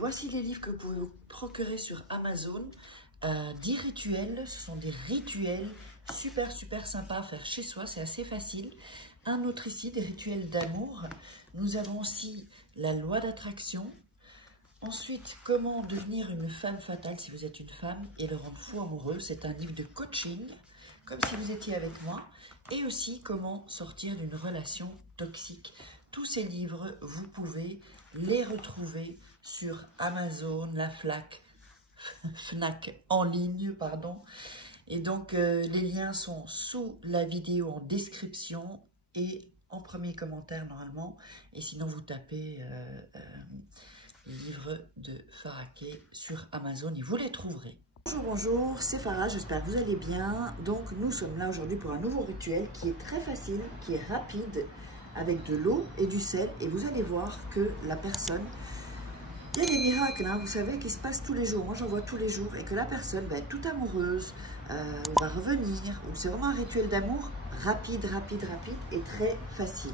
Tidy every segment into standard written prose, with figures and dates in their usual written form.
voici les livres que vous pouvez vous procurer sur Amazon. 10 rituels, ce sont des rituels super sympas à faire chez soi, c'est assez facile. Un autre ici, des rituels d'amour. Nous avons aussi la loi d'attraction. Ensuite, comment devenir une femme fatale si vous êtes une femme et le rendre fou amoureux. C'est un livre de coaching, comme si vous étiez avec moi. Et aussi, comment sortir d'une relation toxique. Tous ces livres, vous pouvez les retrouver sur Amazon, la Fnac en ligne, pardon. Et donc, les liens sont sous la vidéo en description et en premier commentaire normalement. Et sinon, vous tapez livres de Farah Kay sur Amazon et vous les trouverez. Bonjour, c'est Farah, j'espère que vous allez bien. Donc, nous sommes là aujourd'hui pour un nouveau rituel qui est très facile, qui est rapide, avec de l'eau et du sel. Et vous allez voir que la personne... Il y a des miracles, hein, vous savez, qui se passent tous les jours. Moi, j'en vois tous les jours. Et que la personne va être toute amoureuse, va revenir. C'est vraiment un rituel d'amour rapide et très facile.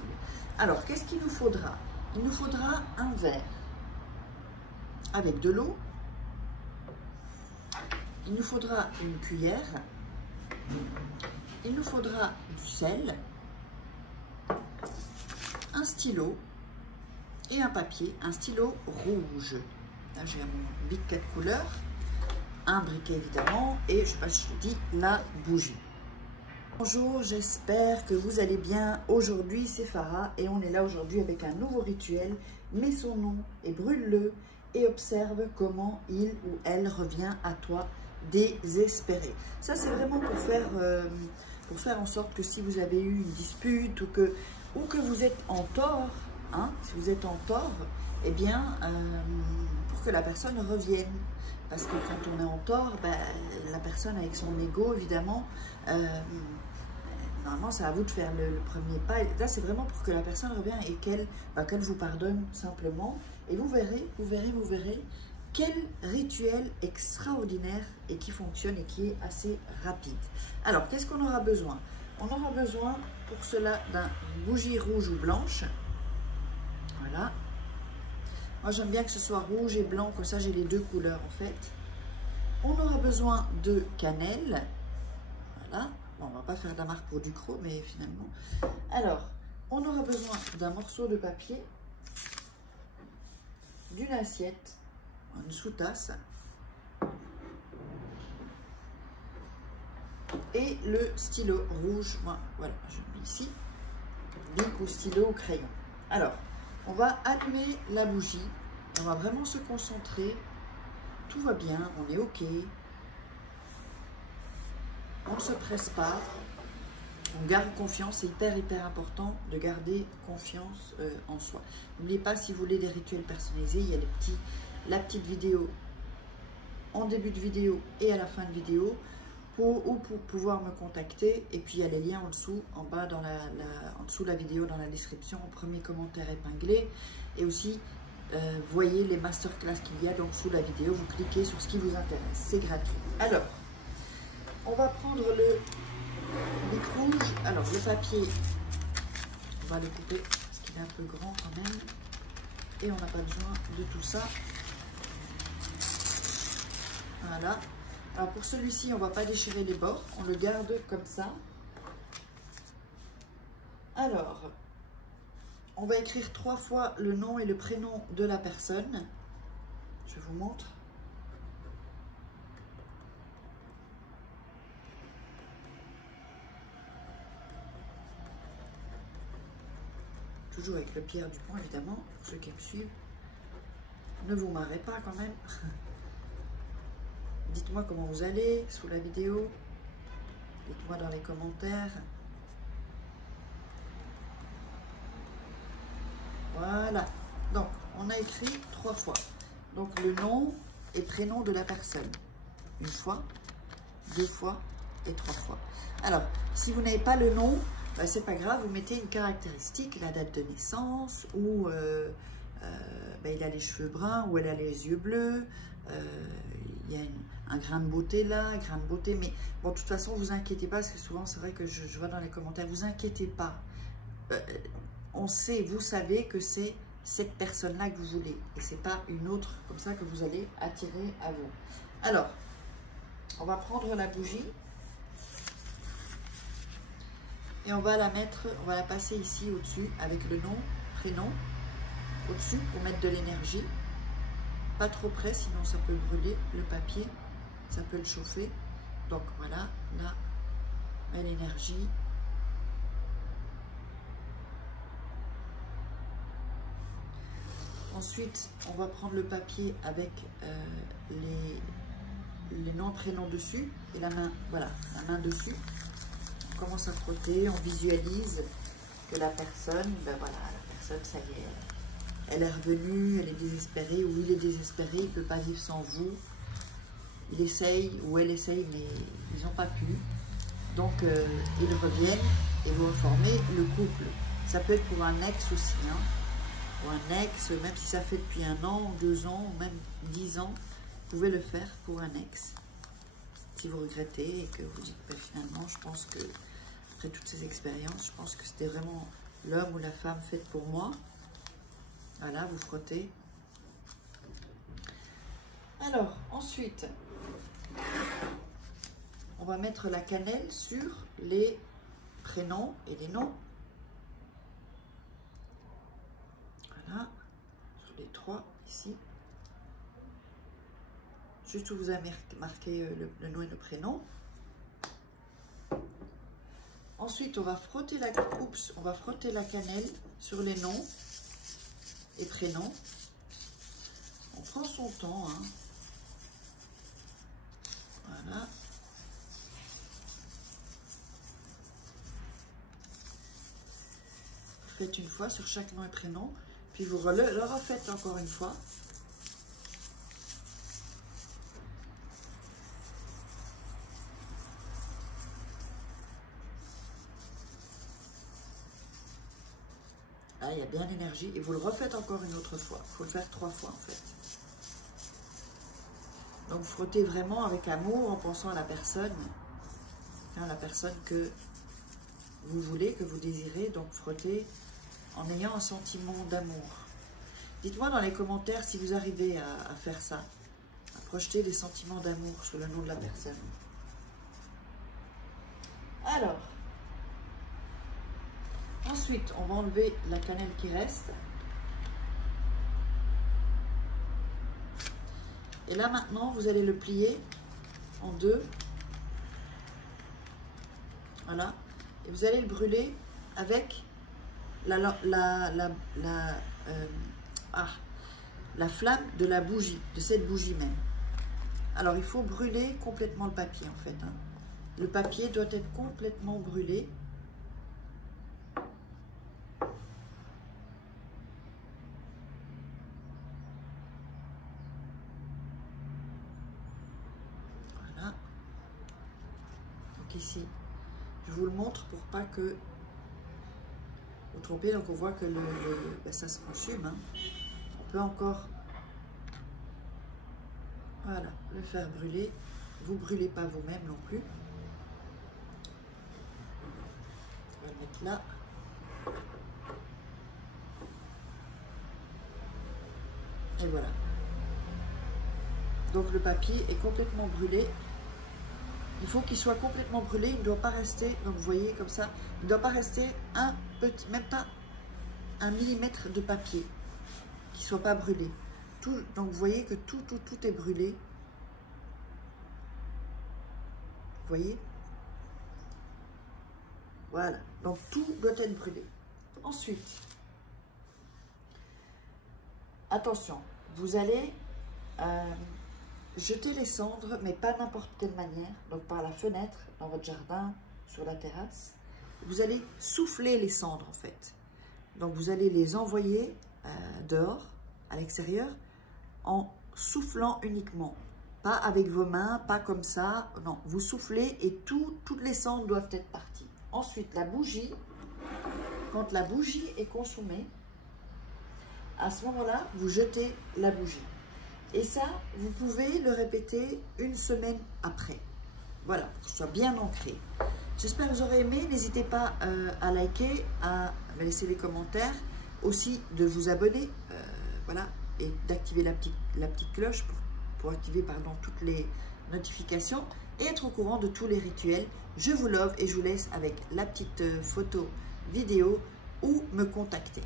Alors, qu'est-ce qu'il nous faudra? Il nous faudra un verre avec de l'eau. Il nous faudra une cuillère. Il nous faudra du sel, un stylo et un papier, un stylo rouge. Là, j'ai mon bic 4 couleurs, un briquet évidemment, et je sais pas si je te dis, la bougie. Bonjour, j'espère que vous allez bien. Aujourd'hui, c'est Farah et on est là aujourd'hui avec un nouveau rituel. Mets son nom et brûle-le et observe comment il ou elle revient à toi désespéré. Ça, c'est vraiment pour faire en sorte que si vous avez eu une dispute ou que vous êtes en tort, hein, si vous êtes en tort, eh bien, pour que la personne revienne. Parce que quand on est en tort, ben, la personne avec son ego, évidemment, normalement, c'est à vous de faire le premier pas. Et là, c'est vraiment pour que la personne revienne et qu'elle vous pardonne simplement. Et vous verrez quel rituel extraordinaire et qui fonctionne et qui est assez rapide. Alors, qu'est-ce qu'on aura besoin? On aura besoin pour cela d'un bougie rouge ou blanche. Voilà. Moi, j'aime bien que ce soit rouge et blanc, comme ça j'ai les deux couleurs en fait. On aura besoin de cannelle. Voilà. Bon, on va pas faire de la marque pour Ducros, mais finalement. Alors, on aura besoin d'un morceau de papier, d'une assiette, une sous-tasse et le stylo rouge. Moi, voilà, je le mets ici. Bic ou stylo ou crayon. Alors, on va allumer la bougie. On va vraiment se concentrer. Tout va bien, on est OK. On ne se presse pas. On garde confiance. C'est hyper important de garder confiance en soi. N'oubliez pas, si vous voulez des rituels personnalisés, il y a la petite vidéo en début de vidéo et à la fin de vidéo pour pouvoir me contacter. Et puis il y a les liens en dessous, en bas, en dessous de la vidéo, dans la description, au premier commentaire épinglé. Et aussi, voyez les masterclass qu'il y a donc sous la vidéo. Vous cliquez sur ce qui vous intéresse. C'est gratuit. Alors, on va prendre le bic rouge. Alors, le papier, on va le couper parce qu'il est un peu grand quand même. Et on n'a pas besoin de tout ça. Voilà. Alors pour celui-ci, on ne va pas déchirer les bords, on le garde comme ça. Alors, on va écrire 3 fois le nom et le prénom de la personne. Je vous montre. Toujours avec le Pierre Dupont, évidemment, pour ceux qui me suivent. Ne vous marrez pas quand même. Dites-moi comment vous allez sous la vidéo. Dites-moi dans les commentaires. Voilà. Donc, on a écrit 3 fois. Donc, le nom et prénom de la personne. 1 fois, 2 fois et 3 fois. Alors, si vous n'avez pas le nom, ben, c'est pas grave. Vous mettez une caractéristique, la date de naissance, ou ben, il a les cheveux bruns, ou elle a les yeux bleus. Il y a un grain de beauté là, un grain de beauté, mais bon, de toute façon, vous inquiétez pas, parce que souvent, c'est vrai que je vois dans les commentaires, vous inquiétez pas. On sait, vous savez que c'est cette personne-là que vous voulez. Et c'est pas une autre comme ça que vous allez attirer à vous. Alors, on va prendre la bougie. Et on va la mettre, on va la passer ici au-dessus avec le nom, prénom, au-dessus pour mettre de l'énergie. Pas trop près, sinon ça peut brûler le papier, ça peut le chauffer. Donc voilà, là, belle énergie. Ensuite, on va prendre le papier avec les noms, prénoms dessus et la main, voilà, la main dessus. On commence à frotter, on visualise que la personne, ben voilà, la personne, ça y est, elle est revenue, elle est désespérée, ou il est désespéré, il ne peut pas vivre sans vous. Il essaye, ou elle essaye, mais ils n'ont pas pu. Donc, ils reviennent et vous reformez le couple. Ça peut être pour un ex aussi, hein. Pour un ex, même si ça fait depuis 1 an, 2 ans, ou même 10 ans, vous pouvez le faire pour un ex. Si vous regrettez et que vous dites, ben, finalement, je pense que, après toutes ces expériences, je pense que c'était vraiment l'homme ou la femme faite pour moi. Voilà, vous frottez. Alors, ensuite, on va mettre la cannelle sur les prénoms et les noms. Voilà, sur les 3 ici. Juste où vous avez marqué le nom et le prénom. Ensuite, on va frotter la cannelle sur les noms et prénoms. On prend son temps, hein. Voilà. Vous faites une fois sur chaque nom et prénom, puis vous le refaites encore une fois. Là, il y a bien l'énergie et vous le refaites encore une autre fois. Il faut le faire 3 fois en fait. Donc, vous frottez vraiment avec amour en pensant à la personne que vous voulez, que vous désirez. Donc, frottez en ayant un sentiment d'amour. Dites-moi dans les commentaires si vous arrivez à faire ça, à projeter des sentiments d'amour sur le nom de la personne. Alors, ensuite, on va enlever la cannelle qui reste. Et là, maintenant, vous allez le plier en 2. Voilà. Et vous allez le brûler avec la flamme de la bougie, de cette bougie même. Alors, il faut brûler complètement le papier, en fait, hein. Le papier doit être complètement brûlé. Ici, je vous le montre pour pas que vous trompez. Donc on voit que ben, ça se consume, hein. On peut encore, voilà, le faire brûler. Vous brûlez pas vous-même non plus. On va le mettre là. Et voilà. Donc le papier est complètement brûlé. Il faut qu'il soit complètement brûlé, il ne doit pas rester, donc vous voyez comme ça, il ne doit pas rester un petit, même pas 1 millimètre de papier qui ne soit pas brûlé. Tout, donc vous voyez que tout est brûlé. Vous voyez? Voilà, donc tout doit être brûlé. Ensuite, attention, vous allez jeter les cendres, mais pas n'importe quelle manière. Donc par la fenêtre, dans votre jardin, sur la terrasse. Vous allez souffler les cendres en fait. Donc vous allez les envoyer dehors, à l'extérieur, en soufflant uniquement. Pas avec vos mains, pas comme ça. Non, vous soufflez et toutes les cendres doivent être parties. Ensuite, la bougie, quand la bougie est consumée, à ce moment-là, vous jetez la bougie. Et ça, vous pouvez le répéter 1 semaine après. Voilà, pour que ce soit bien ancré. J'espère que vous aurez aimé. N'hésitez pas à liker, à laisser des commentaires. aussi de vous abonner, voilà, et d'activer la petite cloche pour activer toutes les notifications et être au courant de tous les rituels. Je vous love et je vous laisse avec la petite photo vidéo ou me contacter.